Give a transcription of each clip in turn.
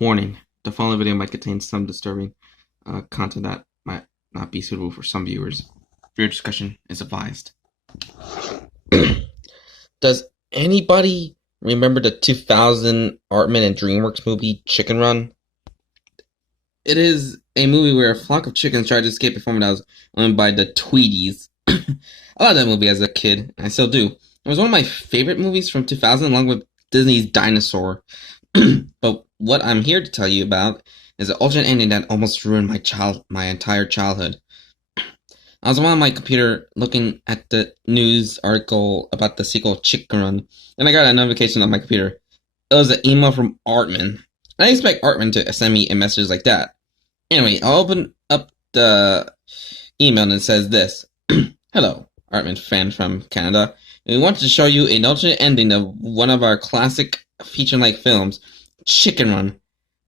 Warning: the following video might contain some disturbing content that might not be suitable for some viewers. Viewer discussion is advised. Does anybody remember the 2000 Artman and DreamWorks movie Chicken Run? It is a movie where a flock of chickens tried to escape a farm that was owned by the Tweedies. I loved that movie as a kid, and I still do. It was one of my favorite movies from 2000, along with Disney's Dinosaur. But what I'm here to tell you about is an alternate ending that almost ruined my entire childhood. I was on my computer looking at the news article about the sequel Chicken Run, and I got a notification on my computer. It was an email from Artman. I didn't expect Artman to send me a message like that. Anyway, I'll open up the email and it says this. Hello, Artman fan from Canada. We wanted to show you an alternate ending of one of our classic feature-length films, Chicken Run.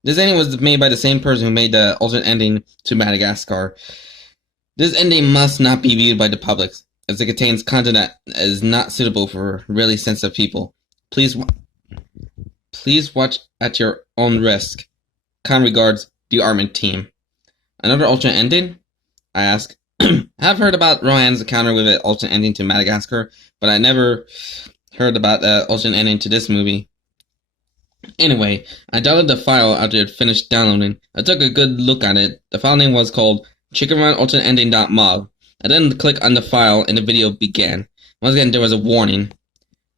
This ending was made by the same person who made the alternate ending to Madagascar. This ending must not be viewed by the public, as it contains content that is not suitable for really sensitive people. Please watch at your own risk. Kind regards, the Artman team. Another alternate ending? I ask. I have heard about Rohan's encounter with an alternate ending to Madagascar, but I never heard about the alternate ending to this movie. Anyway, I downloaded the file after it finished downloading. I took a good look at it. The file name was called chickenrunalternateending.mog. I then clicked on the file and the video began. Once again, there was a warning.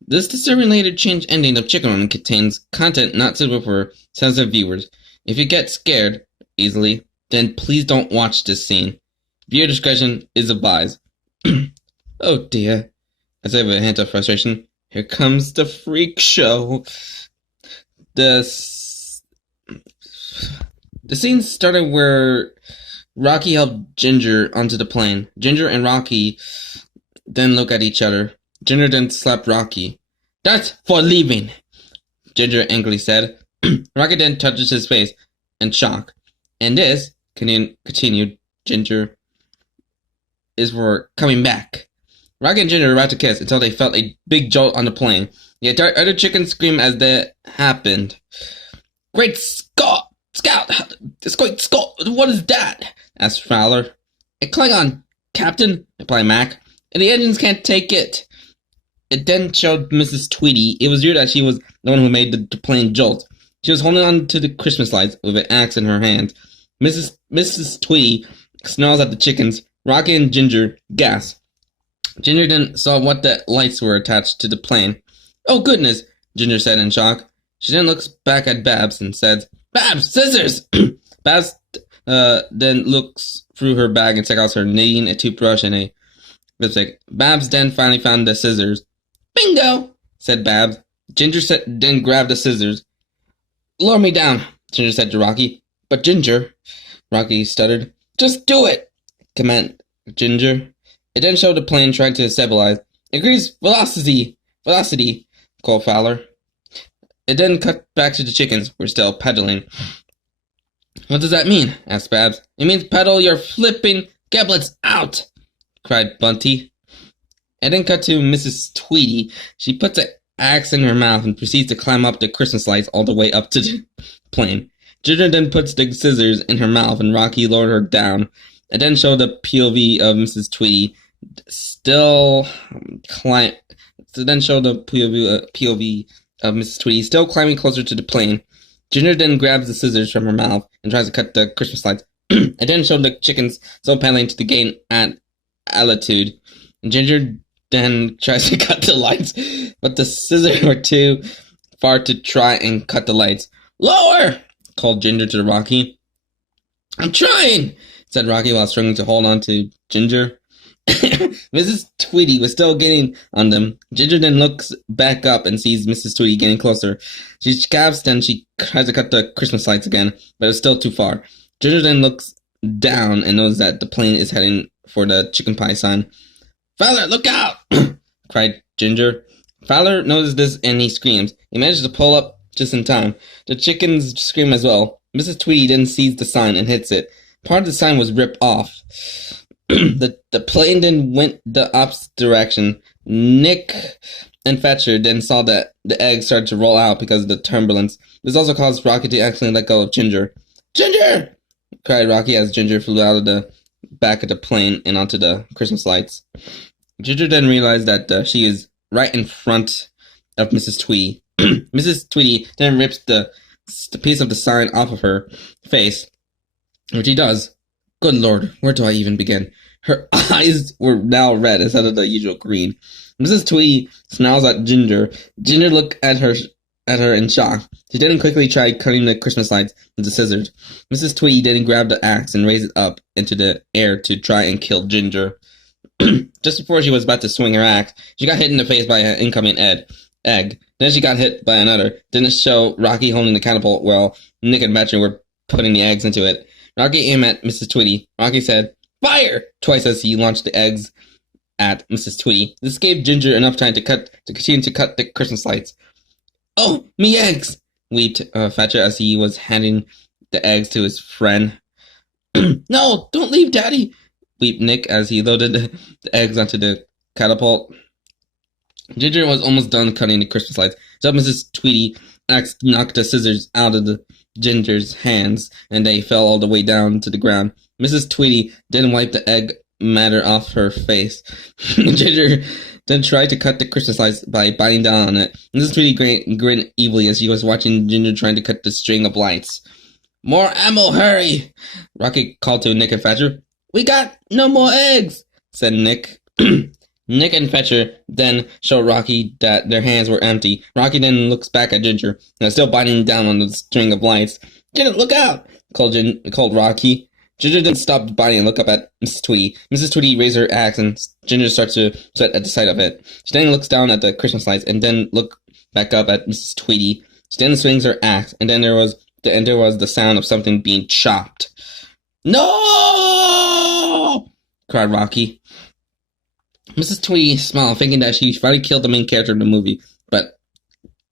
This disturbing later changed ending of Chicken Run contains content not suitable for sensitive viewers. If you get scared easily, then please don't watch this scene. Viewer discretion is advised. Oh dear. I say with a hint of frustration. Here comes the freak show. The scene started where Rocky helped Ginger onto the plane. Ginger and Rocky then look at each other. Ginger then slapped Rocky. That's for leaving, Ginger angrily said. Rocky then touches his face in shock. And this, continued Ginger, is for coming back. Rocky and Ginger were about to kiss until they felt a big jolt on the plane. Yet other chickens screamed as that happened. Great Scott! Scout! Great Scott! What is that? Asked Fowler. A Klingon, Captain, replied Mac. And the engines can't take it. It then showed Mrs. Tweedy. It was weird that she was the one who made the plane jolt. She was holding on to the Christmas lights with an axe in her hand. Mrs. Tweedy snarls at the chickens. Rocky and Ginger gasp. Ginger then saw what the lights were attached to the plane. Oh goodness, Ginger said in shock. She then looks back at Babs and says, Babs, scissors! Babs then looks through her bag and takes out her knitting, a toothbrush, and a lipstick. Babs then finally found the scissors. Bingo, said Babs. Ginger then grabbed the scissors. Lower me down, Ginger said to Rocky. But Ginger, Rocky stuttered. Just do it, commanded Ginger. It then showed the plane trying to stabilize. Increase velocity, called Fowler. It then cut back to the chickens, who were still pedaling. What does that mean? Asked Babs. It means pedal your flipping giblets out, cried Bunty. It then cut to Mrs. Tweedy. She puts an axe in her mouth and proceeds to climb up the Christmas lights all the way up to the plane. Ginger then puts the scissors in her mouth and Rocky lowered her down. It then showed the POV of Mrs. Tweedy still climbing closer to the plane. Ginger then grabs the scissors from her mouth and tries to cut the Christmas lights. It then showed the chickens still paddling to the gain at altitude. Ginger then tries to cut the lights, but the scissors were too far to try and cut the lights. Lower! Called Ginger to Rocky. I'm trying, said Rocky while struggling to hold on to Ginger. Mrs. Tweedy was still getting on them. Ginger then looks back up and sees Mrs. Tweedy getting closer. She gasps, then she tries to cut the Christmas lights again, but it's still too far. Ginger then looks down and knows that the plane is heading for the chicken pie sign. Fowler, look out! cried Ginger. Fowler notices this and he screams. He manages to pull up just in time. The chickens scream as well. Mrs. Tweedy then sees the sign and hits it. Part of the sign was ripped off. The plane then went the opposite direction. Nick and Fetcher then saw that the egg started to roll out because of the turbulence. This also caused Rocky to accidentally let go of Ginger. Ginger! Cried Rocky as Ginger flew out of the back of the plane and onto the Christmas lights. Ginger then realized that she is right in front of Mrs. Tweedy. Mrs. Tweedy then rips the piece of the sign off of her face, which he does. Good Lord, where do I even begin? Her eyes were now red instead of the usual green. Mrs. Tweedy snarls at Ginger. Ginger looked at her in shock. She then quickly tried cutting the Christmas lights with the scissors. Mrs. Tweedy then grabbed the axe and raised it up into the air to try and kill Ginger. Just before she was about to swing her axe, she got hit in the face by an incoming egg. Then she got hit by another. Didn't show Rocky holding the catapult while Nick and Metro were putting the eggs into it. Rocky aimed at Mrs. Tweedy. Rocky said, "Fire!" twice as he launched the eggs at Mrs. Tweedy. This gave Ginger enough time to continue to cut the Christmas lights. "Oh, me eggs!" weeped Fetcher as he was handing the eggs to his friend. "No, don't leave, Daddy!" weeped Nick as he loaded the eggs onto the catapult. Ginger was almost done cutting the Christmas lights, so Mrs. Tweedy knocked the scissors out of Ginger's hands, and they fell all the way down to the ground. Mrs. Tweedy didn't wipe the egg matter off her face. Ginger then tried to cut the Christmas lights by biting down on it. Mrs. Tweedy grinned evilly as she was watching Ginger trying to cut the string of lights. "More ammo, hurry!" Rocky called to Nick and Fetcher. "We got no more eggs," said Nick. Nick and Fetcher then show Rocky that their hands were empty. Rocky then looks back at Ginger, still biting down on the string of lights. "Ginger, look out!" called Rocky. Ginger then stopped biting and looked up at Mrs. Tweedy. Mrs. Tweedy raised her axe, and Ginger starts to sweat at the sight of it. She then looks down at the Christmas lights, and then look back up at Mrs. Tweedy. She then swings her axe, and then there was the sound of something being chopped. "No!" cried Rocky. Mrs. Tweedy smiled, thinking that she finally killed the main character of the movie. But,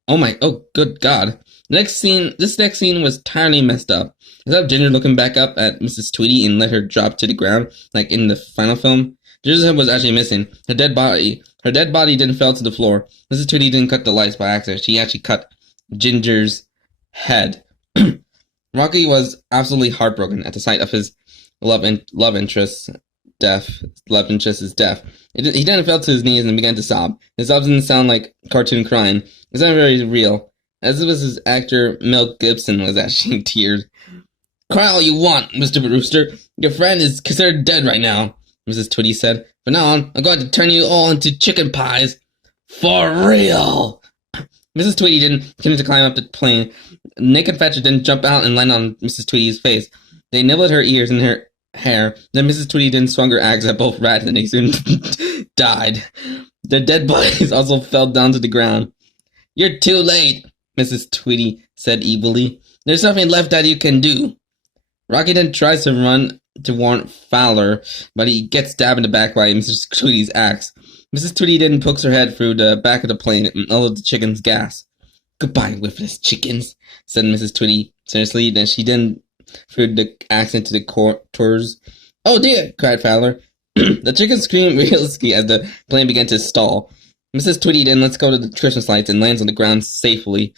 oh good God. This next scene was entirely messed up. Instead of Ginger looking back up at Mrs. Tweedy and let her drop to the ground, like in the final film, Ginger's head was actually missing. Her dead body didn't fall to the floor. Mrs. Tweedy didn't cut the lights by accident. She actually cut Ginger's head. Rocky was absolutely heartbroken at the sight of his love interest's death. He then fell to his knees and began to sob. His sobs didn't sound like cartoon crying. It sounded very real. As it was his actor, Mel Gibson, was actually in tears. "Cry all you want, Mr. Brewster. Your friend is considered dead right now," Mrs. Tweedy said. "From now on, I'm going to turn you all into chicken pies. For real!" Mrs. Tweedy didn't continue to climb up the plane. Nick and Fetcher didn't jump out and land on Mrs. Tweedy's face. They nibbled her ears and her hair. Then Mrs. Tweedy then swung her axe at both rats, and they soon died. Their dead bodies also fell down to the ground. "You're too late," Mrs. Tweedy said evilly. "There's nothing left that you can do." Rocky then tries to run to warn Fowler, but he gets stabbed in the back by Mrs. Tweedy's axe. Mrs. Tweedy then pokes her head through the back of the plane, and all of the chickens gasp. "Goodbye, witless chickens," said Mrs. Tweedy seriously. Then she threw the axe into the quarters. "Oh dear!" cried Fowler. The chickens screamed realistically as the plane began to stall. Mrs. Tweedy then lets go of the Christmas lights and lands on the ground safely.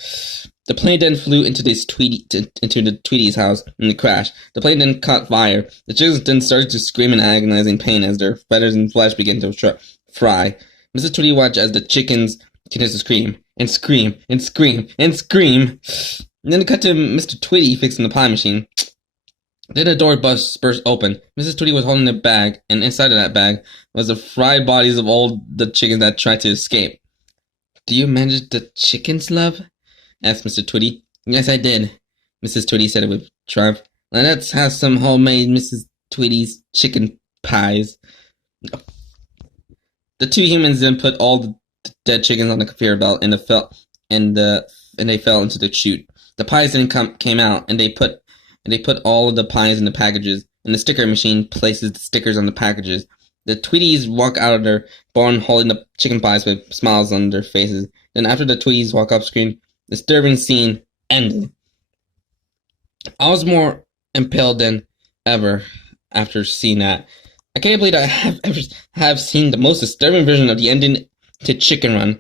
The plane then flew into the Tweedy's house in the crash. The plane then caught fire. The chickens then started to scream in agonizing pain as their feathers and flesh began to fry. Mrs. Tweedy watched as the chickens continued to scream and scream and scream and scream. And then it cut to Mr. Tweedy fixing the pie machine. Then the door burst open. Mrs. Tweedy was holding a bag, and inside of that bag was the fried bodies of all the chickens that tried to escape. "Do you manage the chickens, love?" asked Mr. Tweedy. "Yes, I did," Mrs. Tweedy said with triumph. "Now let's have some homemade Mrs. Tweedy's chicken pies." The two humans then put all the dead chickens on the conveyor belt, and they fell into the chute. The pies then came out, and they put all of the pies in the packages, and the sticker machine places the stickers on the packages. The Tweedies walk out of their barn holding the chicken pies with smiles on their faces. Then after the Tweedies walk off screen, the disturbing scene ended. I was more impaled than ever after seeing that. I can't believe that I have seen the most disturbing version of the ending to Chicken Run.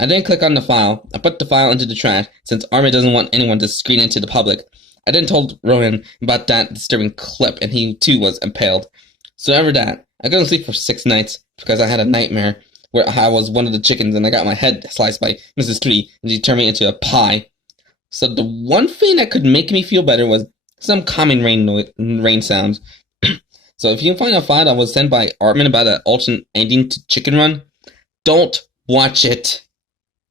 I didn't click on the file. I put the file into the trash since Armin doesn't want anyone to screen it to the public. I then told Rohan about that disturbing clip and he too was impaled. So after that, I couldn't sleep for 6 nights because I had a nightmare where I was one of the chickens and I got my head sliced by Mrs. Tree and she turned me into a pie. So the one thing that could make me feel better was some calming rain sounds. So if you can find a file that was sent by Artman about an alternate ending to Chicken Run, don't watch it.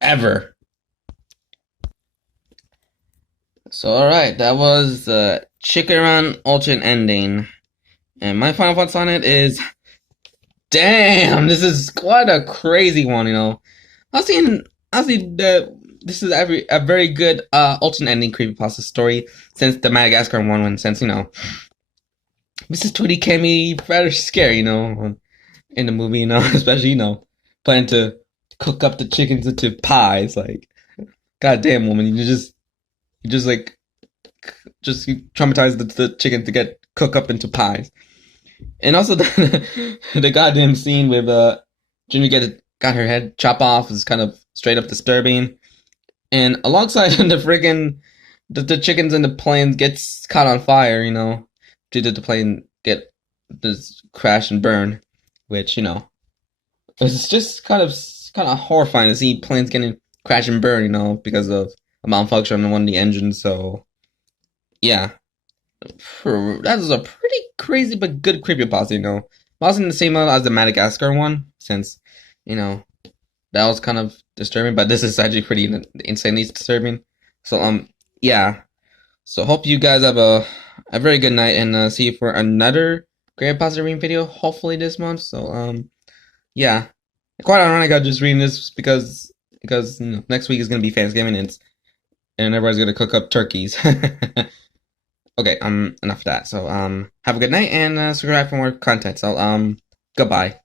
Ever. So alright, that was Chicken Run alternate ending. And my final thoughts on it is, damn, this is quite a crazy one, you know. I was thinking that this is a very good alternate ending creepypasta story since the Madagascar one, since, you know, Mrs. Tweety can be rather scary, you know, in the movie, you know, especially, you know, planning to cook up the chickens into pies, like, goddamn woman, you just traumatize the chicken to get cooked up into pies. And also the goddamn scene with Ginger got her head chopped off is kind of straight up disturbing. And alongside the friggin' the chickens in the plane gets caught on fire, you know, due to the plane get this crash and burn, which, you know, it's just kind of horrifying to see planes getting crash and burn, you know, because of a malfunction on one of the engines. So yeah, that was a pretty crazy but good creepypasta, you know. Wasn't the same level as the Madagascar one, since, you know, that was kind of disturbing, but this is actually pretty insanely disturbing. So yeah. So hope you guys have a very good night and see you for another creepypasta reading video, hopefully this month. So yeah. Quite ironic I just reading this because you know, next week is gonna be Thanksgiving and everybody's gonna cook up turkeys. Okay, enough of that. So have a good night and subscribe for more content. So goodbye.